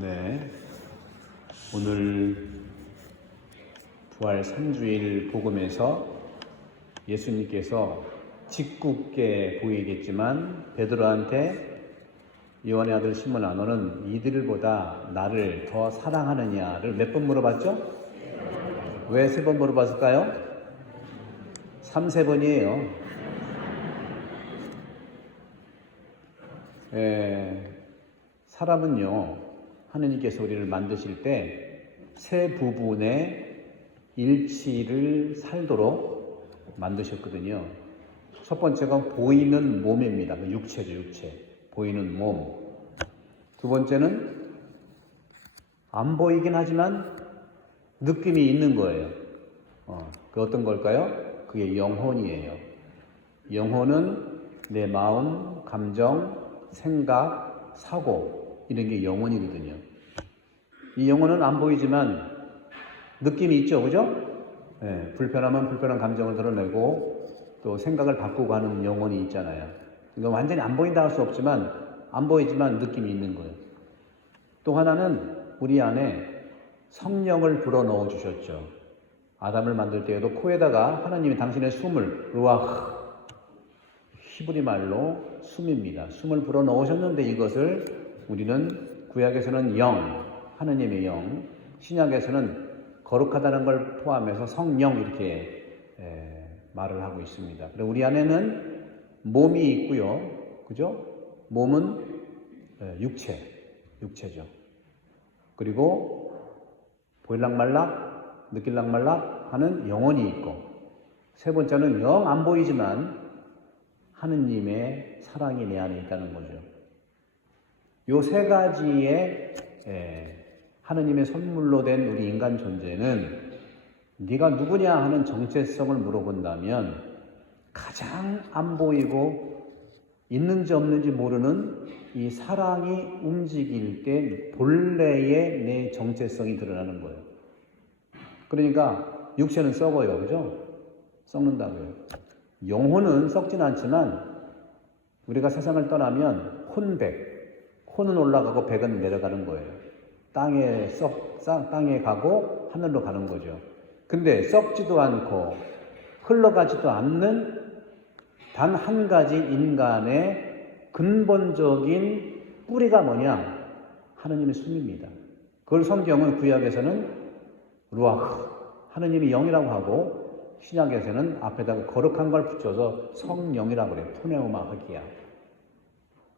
네, 오늘 부활 3주일 복음에서 예수님께서 짓궂게 보이겠지만 베드로한테 요한의 아들 시몬아 너는 이들보다 나를 더 사랑하느냐를 몇 번 물어봤죠? 왜 3번 물어봤을까요? 3세번이에요. 사람은요, 하느님께서 우리를 만드실 때 세 부분의 일치를 살도록 만드셨거든요. 첫 번째가 보이는 몸입니다. 육체죠, 육체. 보이는 몸. 두 번째는 안 보이긴 하지만 느낌이 있는 거예요. 그 어떤 걸까요? 그게 영혼이에요. 영혼은 내 마음, 감정, 생각, 사고 이런 게 영혼이거든요. 이 영혼은 안 보이지만 느낌이 있죠, 그죠? 불편하면 불편한 감정을 드러내고 또 생각을 바꾸고 하는 영혼이 있잖아요. 이거 완전히 안 보인다 할 수 없지만 안 보이지만 느낌이 있는 거예요. 또 하나는 우리 안에 성령을 불어넣어 주셨죠. 아담을 만들 때에도 코에다가 하나님이 당신의 숨을 루아흐, 히브리 말로 숨입니다. 숨을 불어넣으셨는데 이것을 우리는 구약에서는 영, 하느님의 영, 신약에서는 거룩하다는 걸 포함해서 성령 이렇게 말을 하고 있습니다. 그리고 우리 안에는 몸이 있고요. 그죠? 몸은 육체죠. 그리고 보일락말락, 느낄락말락 하는 영혼이 있고, 세 번째는 영 안 보이지만 하느님의 사랑이 내 안에 있다는 거죠. 요 세 가지의 하느님의 선물로 된 우리 인간 존재는 네가 누구냐 하는 정체성을 물어본다면 가장 안 보이고 있는지 없는지 모르는 이 사랑이 움직일 때 본래의 내 정체성이 드러나는 거예요. 그러니까 육체는 썩어요. 그죠? 썩는다고요. 영혼은 썩진 않지만 우리가 세상을 떠나면 혼은 올라가고 백은 내려가는 거예요. 땅에 가고 하늘로 가는 거죠. 근데 썩지도 않고 흘러가지도 않는 단 한 가지 인간의 근본적인 뿌리가 뭐냐? 하느님의 숨입니다. 그걸 성경은 구약에서는 루아흐, 하느님이 영이라고 하고 신약에서는 앞에다가 거룩한 걸 붙여서 성령이라고 그래요. 푸네우마 하기야.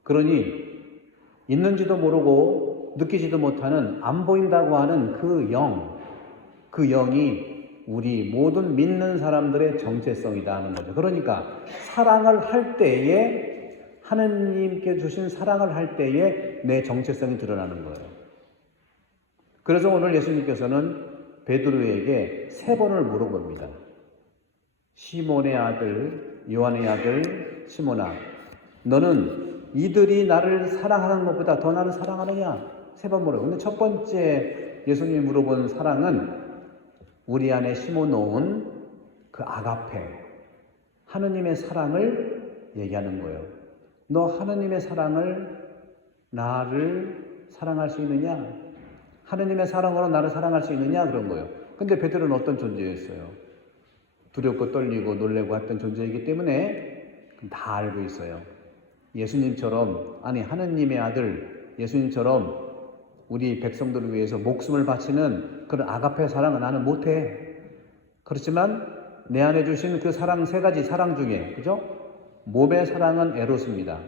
그러니 있는지도 모르고 느끼지도 못하는 안 보인다고 하는 그 영이 우리 모든 믿는 사람들의 정체성이다 하는 거죠. 그러니까 사랑을 할 때에 하느님께 주신 사랑을 할 때에 내 정체성이 드러나는 거예요. 그래서 오늘 예수님께서는 베드로에게 3번을 물어봅니다. 시몬의 아들, 요한의 아들 시몬아, 너는 이들이 나를 사랑하는 것보다 더 나를 사랑하느냐? 3번 물어요. 근데 첫 번째 예수님이 물어본 사랑은 우리 안에 심어놓은 그 아가페, 하느님의 사랑을 얘기하는 거예요. 너 하느님의 사랑을 나를 사랑할 수 있느냐? 하느님의 사랑으로 나를 사랑할 수 있느냐? 그런 거예요. 근데 베드로는 어떤 존재였어요? 두렵고 떨리고 놀래고 했던 존재이기 때문에 다 알고 있어요. 예수님처럼, 아니 하느님의 아들 예수님처럼 우리 백성들을 위해서 목숨을 바치는 그런 아가페 사랑은 나는 못해. 그렇지만 내 안에 주신 그 사랑 3가지 사랑 중에, 그죠? 몸의 사랑은 에로스입니다.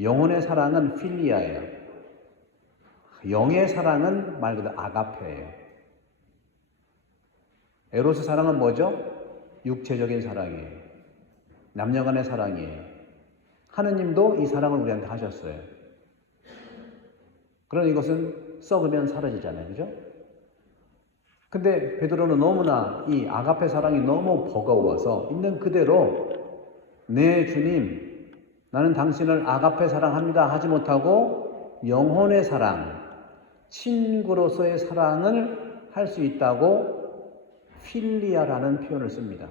영혼의 사랑은 필리아예요. 영의 사랑은 말 그대로 아가페예요. 에로스 사랑은 뭐죠? 육체적인 사랑이에요. 남녀간의 사랑이에요. 하느님도 이 사랑을 우리한테 하셨어요. 그러나 이것은 썩으면 사라지잖아요. 그죠? 근데 베드로는 너무나 이 아가페 사랑이 너무 버거워서 있는 그대로 네 주님, 나는 당신을 아가페 사랑합니다 하지 못하고 영혼의 사랑, 친구로서의 사랑을 할 수 있다고 필리아라는 표현을 씁니다.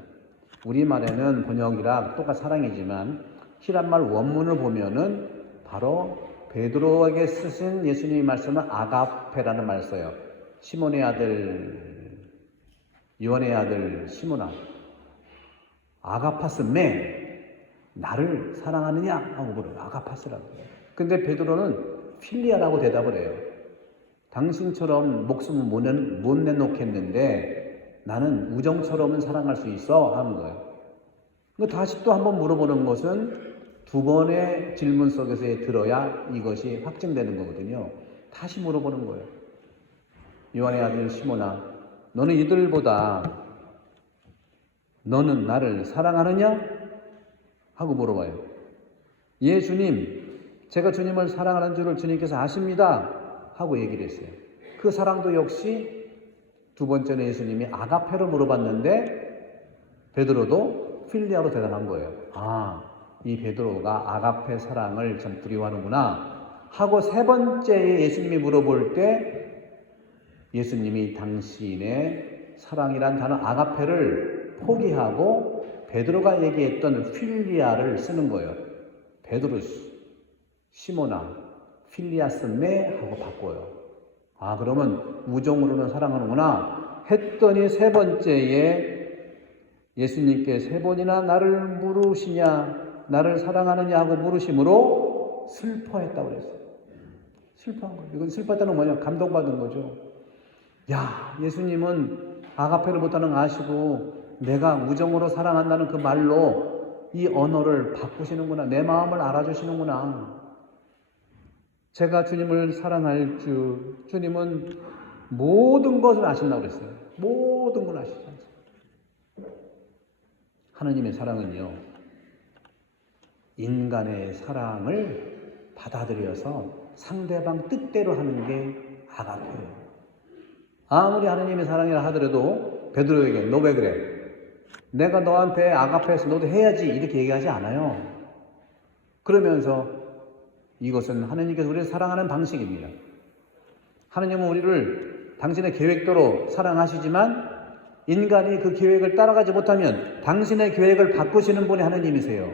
우리말에는 번역이라 똑같은 사랑이지만 히란말 원문을 보면은 바로 베드로에게 쓰신 예수님의 말씀은 아가페라는 말을 써요. 시몬의 아들, 요한의 아들 시몬아, 아가파스 나를 사랑하느냐? 하고 물어요. 아가파스라고. 근데 베드로는 필리아라고 대답을 해요. 당신처럼 목숨을 못 내놓겠는데 나는 우정처럼은 사랑할 수 있어 하는 거예요. 다시 또 한번 물어보는 것은 두 번의 질문 속에서 들어야 이것이 확증되는 거거든요. 다시 물어보는 거예요. 요한의 아들 시몬아, 너는 이들보다 너는 나를 사랑하느냐? 하고 물어봐요. 예, 주님, 제가 주님을 사랑하는 줄을 주님께서 아십니다. 하고 얘기를 했어요. 그 사랑도 역시 두 번째는 예수님이 아가페로 물어봤는데 베드로도 필리아로 대답한 거예요. 이 베드로가 아가페 사랑을 참 두려워하는구나 하고 세 번째에 예수님이 물어볼 때 예수님이 당신의 사랑이란 단어 아가페를 포기하고 베드로가 얘기했던 필리아를 쓰는 거예요. 베드로스, 시모나, 필리아스 하고 바꿔요. 그러면 우정으로는 사랑하는구나 했더니 세 번째에 예수님께 세 번이나 나를 물으시냐, 나를 사랑하느냐 하고 물으심으로 슬퍼했다고 그랬어요. 슬퍼한 거예요. 이건 슬퍼했다는 건 뭐냐? 감동받은 거죠. 예수님은 아가페를 못하는 거 아시고 내가 우정으로 사랑한다는 그 말로 이 언어를 바꾸시는구나. 내 마음을 알아주시는구나. 제가 주님을 사랑할 주님은 모든 것을 아신다고 그랬어요. 모든 걸 아시지 않습니까? 하나님의 사랑은요, 인간의 사랑을 받아들여서 상대방 뜻대로 하는 게 아가페예요. 아무리 하나님의 사랑이라 하더라도 베드로에게 너 왜 그래? 내가 너한테 아가페에서 너도 해야지 이렇게 얘기하지 않아요. 그러면서 이것은 하나님께서 우리를 사랑하는 방식입니다. 하나님은 우리를 당신의 계획대로 사랑하시지만 인간이 그 계획을 따라가지 못하면 당신의 계획을 바꾸시는 분이 하나님이세요.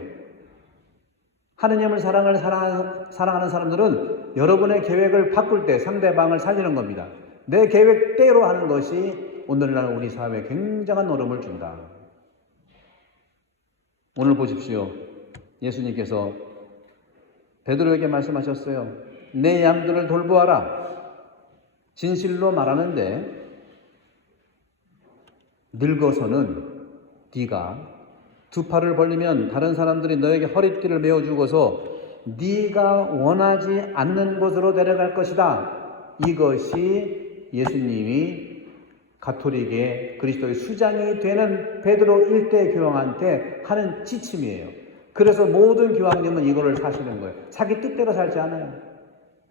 하나님을 사랑하는 사람들은 여러분의 계획을 바꿀 때 상대방을 살리는 겁니다. 내 계획대로 하는 것이 오늘날 우리 사회에 굉장한 어려움을 준다. 오늘 보십시오. 예수님께서 베드로에게 말씀하셨어요. 내 양들을 돌보아라. 진실로 말하는데 늙어서는 네가 두 팔을 벌리면 다른 사람들이 너에게 허리띠를 메어주고서 네가 원하지 않는 곳으로 데려갈 것이다. 이것이 예수님이 가톨릭의 그리스도의 수장이 되는 베드로 1대 교황한테 하는 지침이에요. 그래서 모든 교황님은 이거를 사시는 거예요. 자기 뜻대로 살지 않아요.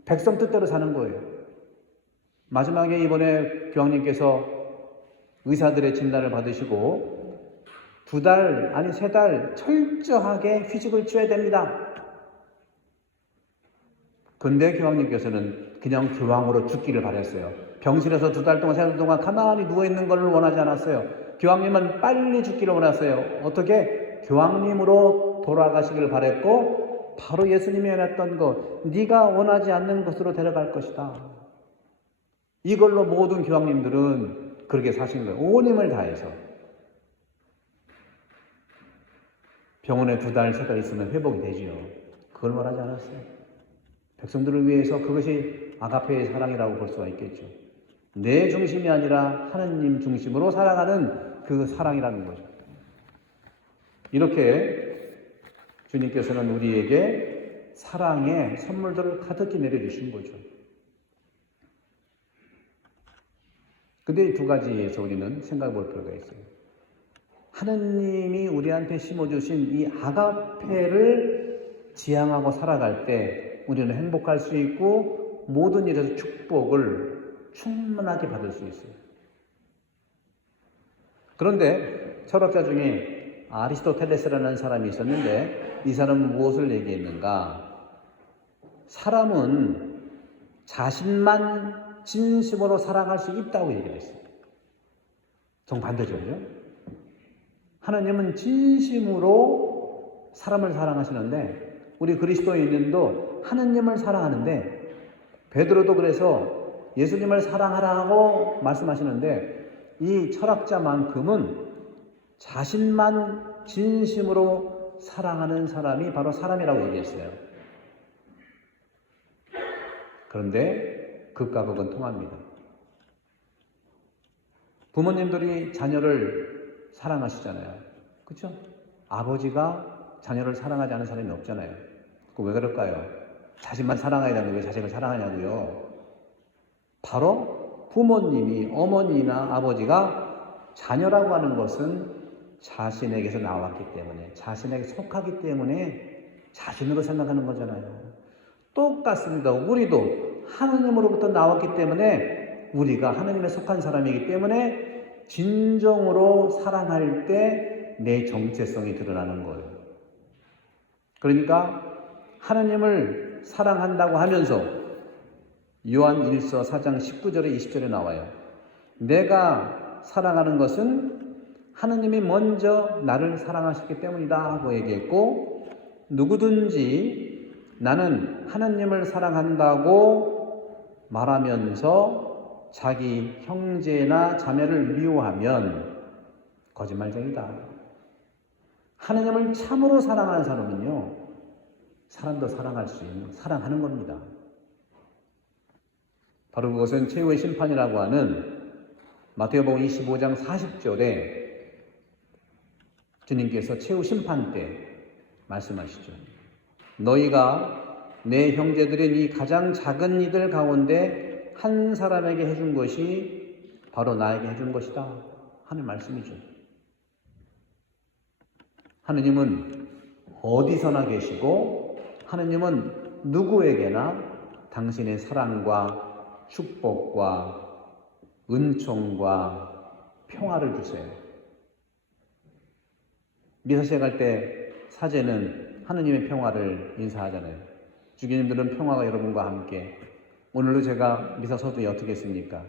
백성 뜻대로 사는 거예요. 마지막에 이번에 교황님께서 의사들의 진단을 받으시고 2달 아니 3달 철저하게 휴직을 취해야 됩니다. 근데 교황님께서는 그냥 교황으로 죽기를 바랬어요. 병실에서 2달 동안 3달 동안 가만히 누워있는 걸 원하지 않았어요. 교황님은 빨리 죽기를 원했어요. 어떻게? 교황님으로 돌아가시기를 바랬고 바로 예수님이 해놨던 것, 네가 원하지 않는 곳으로 데려갈 것이다. 이걸로 모든 교황님들은 그렇게 사신 거예요. 온 힘을 다해서. 병원에 2달, 3달 있으면 회복이 되지요. 그걸 말하지 않았어요. 백성들을 위해서 그것이 아가페의 사랑이라고 볼 수가 있겠죠. 내 중심이 아니라 하느님 중심으로 살아가는 그 사랑이라는 거죠. 이렇게 주님께서는 우리에게 사랑의 선물들을 가득히 내려주신 거죠. 근데 이 2가지에서 우리는 생각해 볼 필요가 있어요. 하느님이 우리한테 심어주신 이 아가페를 지향하고 살아갈 때 우리는 행복할 수 있고 모든 일에서 축복을 충만하게 받을 수 있어요. 그런데 철학자 중에 아리스토텔레스라는 사람이 있었는데 이 사람은 무엇을 얘기했는가? 사람은 자신만 진심으로 사랑할 수 있다고 얘기를 했어요. 정반대적이죠. 하나님은 진심으로 사람을 사랑하시는데 우리 그리스도인들도 하느님을 사랑하는데, 베드로도 그래서 예수님을 사랑하라고 말씀하시는데, 이 철학자만큼은 자신만 진심으로 사랑하는 사람이 바로 사람이라고 얘기했어요. 그런데 극과 극은 통합니다. 부모님들이 자녀를 사랑하시잖아요. 그렇죠? 아버지가 자녀를 사랑하지 않은 사람이 없잖아요. 왜 그럴까요? 자신만 사랑해야 되는데 왜 자식을 사랑하냐고요. 바로 부모님이, 어머니나 아버지가 자녀라고 하는 것은 자신에게서 나왔기 때문에, 자신에게 속하기 때문에 자신으로 생각하는 거잖아요. 똑같습니다. 우리도 하느님으로부터 나왔기 때문에, 우리가 하느님에 속한 사람이기 때문에 진정으로 사랑할 때 내 정체성이 드러나는 거예요. 그러니까 하느님을 사랑한다고 하면서 요한 1서 4장 19절에 20절에 나와요. 내가 사랑하는 것은 하느님이 먼저 나를 사랑하셨기 때문이다 하고 얘기했고, 누구든지 나는 하느님을 사랑한다고 말하면서 자기 형제나 자매를 미워하면 거짓말쟁이다. 하느님을 참으로 사랑하는 사람은요, 사람도 사랑할 수 있는, 사랑하는 겁니다. 바로 그것은 최후의 심판이라고 하는 마태복음 25장 40절에 주님께서 최후 심판 때 말씀하시죠. 너희가 내 형제들인 이 가장 작은 이들 가운데 한 사람에게 해준 것이 바로 나에게 해준 것이다 하는 말씀이죠. 하느님은 어디서나 계시고, 하느님은 누구에게나 당신의 사랑과 축복과 은총과 평화를 주세요. 미사 시작할 때 사제는 하느님의 평화를 인사하잖아요. 주기님들은 평화가 여러분과 함께. 오늘도 제가 미사 서두에 어떻게 했습니까?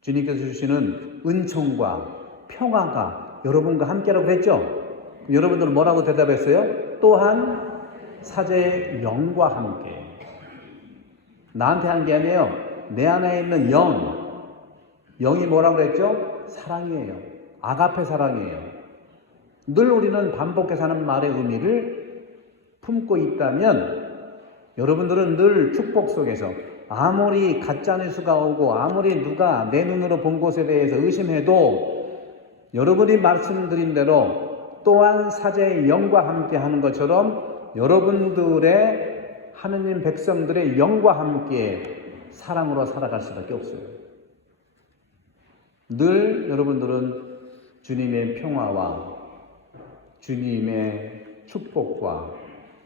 주님께서 주시는 은총과 평화가 여러분과 함께라고 그랬죠? 여러분들은 뭐라고 대답했어요? 또한 사제의 영과 함께. 나한테 한 게 아니에요. 내 안에 있는 영. 영이 뭐라고 그랬죠? 사랑이에요. 아가페 사랑이에요. 늘 우리는 반복해서 하는 말의 의미를 품고 있다면, 여러분들은 늘 축복 속에서 아무리 가짜 뉴스가 오고 아무리 누가 내 눈으로 본 것에 대해서 의심해도 여러분이 말씀드린 대로 또한 사제의 영과 함께 하는 것처럼 여러분들의 하느님 백성들의 영과 함께 사랑으로 살아갈 수밖에 없어요. 늘 여러분들은 주님의 평화와 주님의 축복과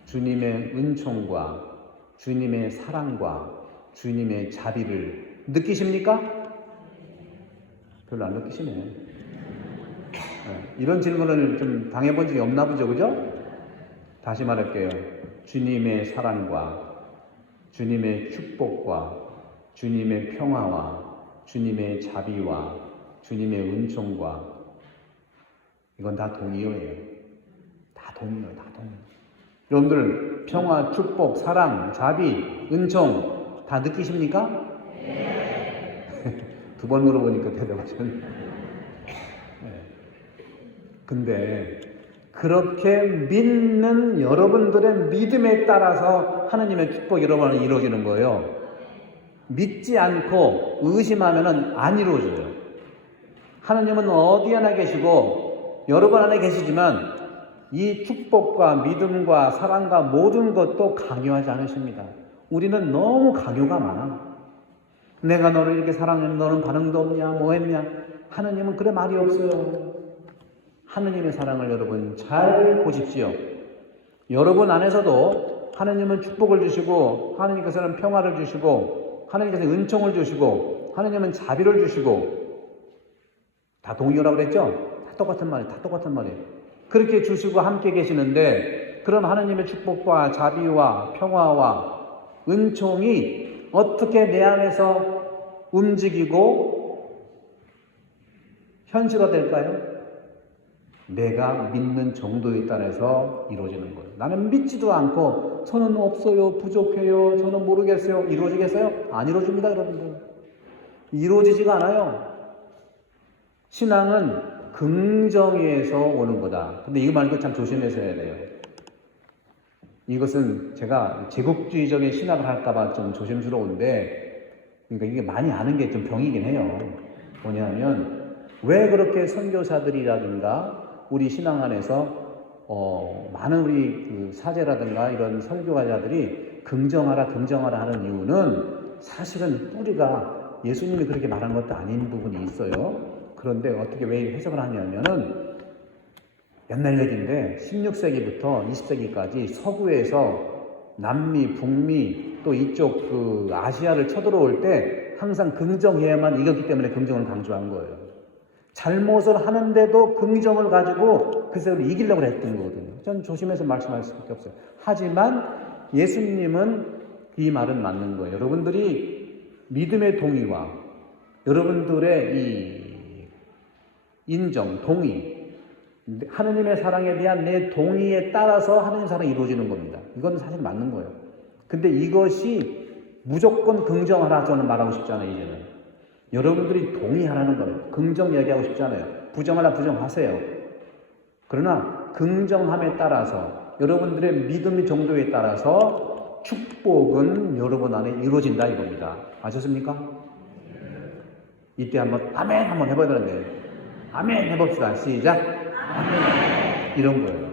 주님의 은총과 주님의 사랑과 주님의 자비를 느끼십니까? 별로 안 느끼시네. 이런 질문을 좀 당해본 적이 없나 보죠, 그죠? 다시 말할게요. 주님의 사랑과 주님의 축복과 주님의 평화와 주님의 자비와 주님의 은총과, 이건 다 동의어예요. 다 동의어예요. 다 동의어. 여러분들 평화, 축복, 사랑, 자비, 은총 다 느끼십니까? 네. 두 번 물어보니까 대답하셨네. 근데 그렇게 믿는 여러분들의 믿음에 따라서 하느님의 축복이 여러분은 이루어지는 거예요. 믿지 않고 의심하면 안 이루어져요. 하느님은 어디 하나 계시고 여러분 안에 계시지만 이 축복과 믿음과 사랑과 모든 것도 강요하지 않으십니다. 우리는 너무 강요가 많아. 내가 너를 이렇게 사랑했는데 너는 반응도 없냐, 뭐 했냐. 하느님은 그래 말이 없어요. 하느님의 사랑을 여러분 잘 보십시오. 여러분 안에서도 하느님은 축복을 주시고, 하느님께서는 평화를 주시고, 하느님께서 은총을 주시고, 하느님은 자비를 주시고, 다 동의어라고 그랬죠? 다 똑같은 말이에요. 다 똑같은 말이에요. 그렇게 주시고 함께 계시는데, 그럼 하느님의 축복과 자비와 평화와 은총이 어떻게 내 안에서 움직이고 현실화 될까요? 내가 믿는 정도에 따라서 이루어지는 거예요. 나는 믿지도 않고 저는 없어요, 부족해요, 저는 모르겠어요. 이루어지겠어요? 안 이루어집니다, 여러분들. 이루어지지가 않아요. 신앙은 긍정에서 오는 거다. 근데 이거 말고 참 조심해서 해야 돼요. 이것은 제가 제국주의적인 신학을 할까봐 좀 조심스러운데, 그러니까 이게 많이 아는 게 좀 병이긴 해요. 뭐냐면, 왜 그렇게 선교사들이라든가 우리 신앙 안에서 많은 우리 그 사제라든가 이런 설교가자들이 긍정하라 하는 이유는 사실은 뿌리가 예수님이 그렇게 말한 것도 아닌 부분이 있어요. 그런데 어떻게 왜 해석을 하냐면은 옛날 얘기인데 16세기부터 20세기까지 서구에서 남미, 북미 또 이쪽 그 아시아를 쳐들어올 때 항상 긍정해야만 이겼기 때문에 긍정을 강조한 거예요. 잘못을 하는데도 긍정을 가지고 그 세월을 이기려고 했던 거거든요. 전 조심해서 말씀할 수밖에 없어요. 하지만 예수님은 이 말은 맞는 거예요. 여러분들이 믿음의 동의와 여러분들의 이 인정, 동의, 하느님의 사랑에 대한 내 동의에 따라서 하느님 사랑이 이루어지는 겁니다. 이건 사실 맞는 거예요. 근데 이것이 무조건 긍정하라 저는 말하고 싶잖아요. 이제는 여러분들이 동의하라는 거예요. 긍정 얘기하고 싶잖아요. 부정하라 부정하세요. 그러나 긍정함에 따라서 여러분들의 믿음의 정도에 따라서 축복은 여러분 안에 이루어진다 이겁니다. 아셨습니까? 이때 한번 아멘 한번 해봐야 되는데 아멘 해봅시다. 시작. 아멘. 이런 거예요.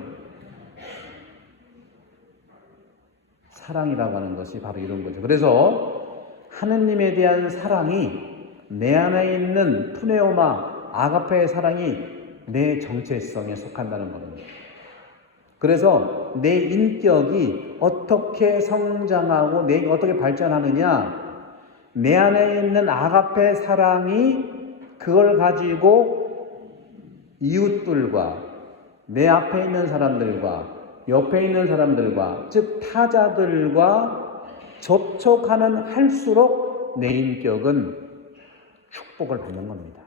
사랑이라고 하는 것이 바로 이런 거죠. 그래서 하느님에 대한 사랑이 내 안에 있는 푸네오마 아가페의 사랑이 내 정체성에 속한다는 겁니다. 그래서 내 인격이 어떻게 성장하고 내가 어떻게 발전하느냐, 내 안에 있는 아가페 사랑이 그걸 가지고 이웃들과 내 앞에 있는 사람들과 옆에 있는 사람들과 즉 타자들과 접촉하면 할수록 내 인격은 축복을 받는 겁니다.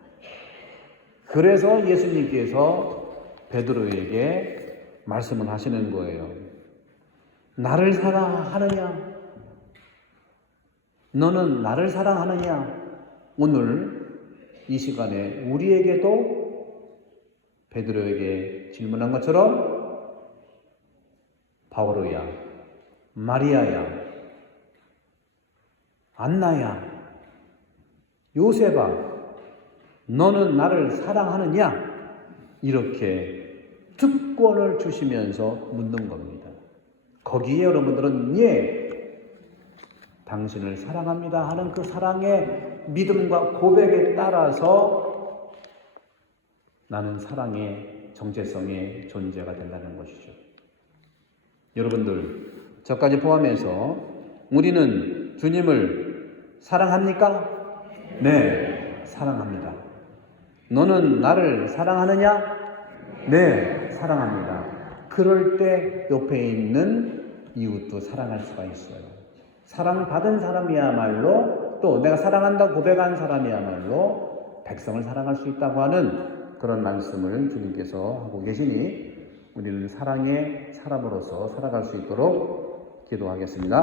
그래서 예수님께서 베드로에게 말씀을 하시는 거예요. 나를 사랑하느냐? 너는 나를 사랑하느냐? 오늘 이 시간에 우리에게도 베드로에게 질문한 것처럼 바오로야, 마리아야, 안나야, 요셉아, 너는 나를 사랑하느냐? 이렇게 특권을 주시면서 묻는 겁니다. 거기에 여러분들은 예, 당신을 사랑합니다 하는 그 사랑의 믿음과 고백에 따라서 나는 사랑의 정체성의 존재가 된다는 것이죠. 여러분들, 저까지 포함해서 우리는 주님을 사랑합니까? 네, 사랑합니다. 너는 나를 사랑하느냐? 네, 사랑합니다. 그럴 때 옆에 있는 이웃도 사랑할 수가 있어요. 사랑받은 사람이야말로 또 내가 사랑한다고 고백한 사람이야말로 백성을 사랑할 수 있다고 하는 그런 말씀을 주님께서 하고 계시니 우리는 사랑의 사람으로서 살아갈 수 있도록 기도하겠습니다.